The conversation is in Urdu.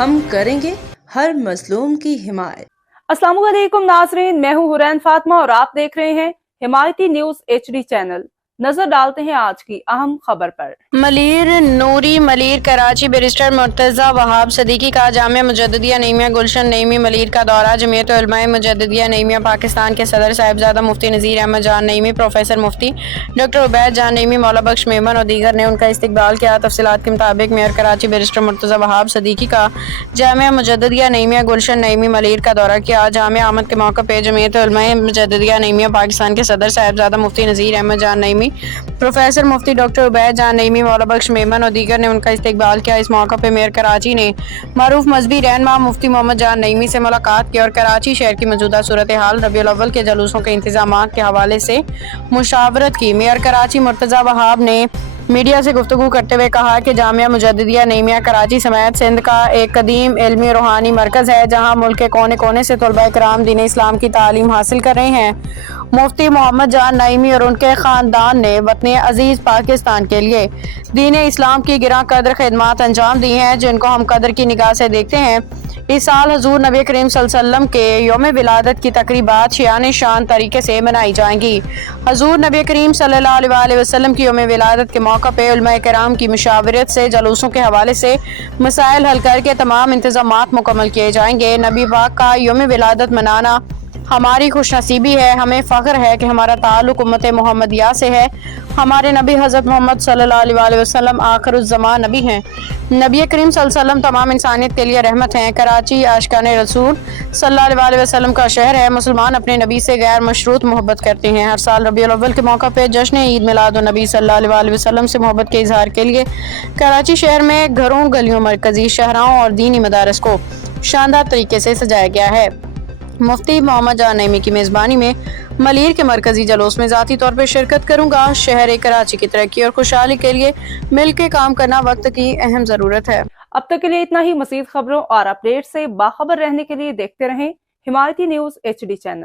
ہم کریں گے ہر مظلوم کی حمایت۔ السلام علیکم ناظرین، میں ہوں حورین فاطمہ اور آپ دیکھ رہے ہیں حمایتی نیوز HD چینل۔ نظر ڈالتے ہیں آج کی اہم خبر پر۔ ملیر نوری ملیر کراچی بیرسٹر مرتضی وہاب صدیقی کا جامعہ مجددیہ نعیمیہ گلشن نعیمی ملیر کا دورہ۔ جمعیت علماء مجددیہ نعیمیہ پاکستان کے صدر صاحبزادہ مفتی نذیر احمد جان نعیمی، پروفیسر مفتی ڈاکٹر عبید جان نعیمی، مولا بخش میمن اور دیگر نے ان کا استقبال کیا۔ تفصیلات کے مطابق میئر کراچی بیرسٹر مرتضی وہاب صدیقی کا جامعہ مجددیہ نعیمیہ گلشن نعیمی ملیر کا دورہ کیا۔ جامعہ آمد کے موقع پہ جمعیت علماء مجددیہ نعیمیہ پاکستان کے صدر صاحبزادہ مفتی نذیر احمد جان نعیمی، پروفیسر مفتی ڈاکٹر عبید جان نعیمی، مولا بخش میمن اور دیگر نے ان کا استقبال کیا۔ اس موقع پہ میئر کراچی نے معروف مذہبی رہنما مفتی محمد جان نعیمی سے ملاقات کی اور کراچی شہر کی موجودہ صورتحال، ربیع الاول کے جلوسوں کے انتظامات کے حوالے سے مشاورت کی۔ میئر کراچی مرتضی وہاب نے میڈیا سے گفتگو کرتے ہوئے کہا کہ جامعہ مجددیہ نعیمیہ کراچی سمیت سندھ کا ایک قدیم علمی اور روحانی مرکز ہے، جہاں ملک کے کونے کونے سے طلباء کرام دین اسلام کی تعلیم حاصل کر رہے ہیں۔ مفتی محمد جان نعیمی اور ان کے خاندان نے وطن عزیز پاکستان کے لیے دین اسلام کی گراں قدر خدمات انجام دی ہیں، جن کو ہم قدر کی نگاہ سے دیکھتے ہیں۔ اس سال حضور نبی کریم صلی اللہ علیہ وسلم کے یوم ولادت کی تقریبات شایان شان طریقے سے منائی جائیں گی۔ حضور نبی کریم صلی اللہ علیہ وسلم کی یوم ولادت کے موقع پہ علماء کرام کی مشاورت سے جلوسوں کے حوالے سے مسائل حل کر کے تمام انتظامات مکمل کیے جائیں گے۔ نبی پاک کا یوم ولادت منانا ہماری خوش نصیبی ہے۔ ہمیں فخر ہے کہ ہمارا تعلق امت محمدیہ سے ہے۔ ہمارے نبی حضرت محمد صلی اللہ علیہ وسلم آخر الزمان نبی ہیں۔ نبی کریم صلی اللہ علیہ وسلم تمام انسانیت کے لیے رحمت ہیں۔ کراچی عاشقان رسول صلی اللہ علیہ وسلم کا شہر ہے۔ مسلمان اپنے نبی سے غیر مشروط محبت کرتے ہیں۔ ہر سال ربیع الاول کے موقع پہ جشن عید میلاد النبی صلی اللہ علیہ وسلم سے محبت کے اظہار کے لیے کراچی شہر میں گھروں، گلیوں، مرکزی شاہراہوں اور دینی مدارس کو شاندار طریقے سے سجایا گیا ہے۔ مفتی محمد جان نعیمی کی میزبانی میں ملیر کے مرکزی جلوس میں ذاتی طور پر شرکت کروں گا۔ شہر کراچی کی ترقی اور خوشحالی کے لیے مل کے کام کرنا وقت کی اہم ضرورت ہے۔ اب تک کے لیے اتنا ہی۔ مزید خبروں اور اپڈیٹ سے باخبر رہنے کے لیے دیکھتے رہیں حمایتی نیوز HD چینل۔